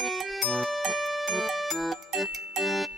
Thank you.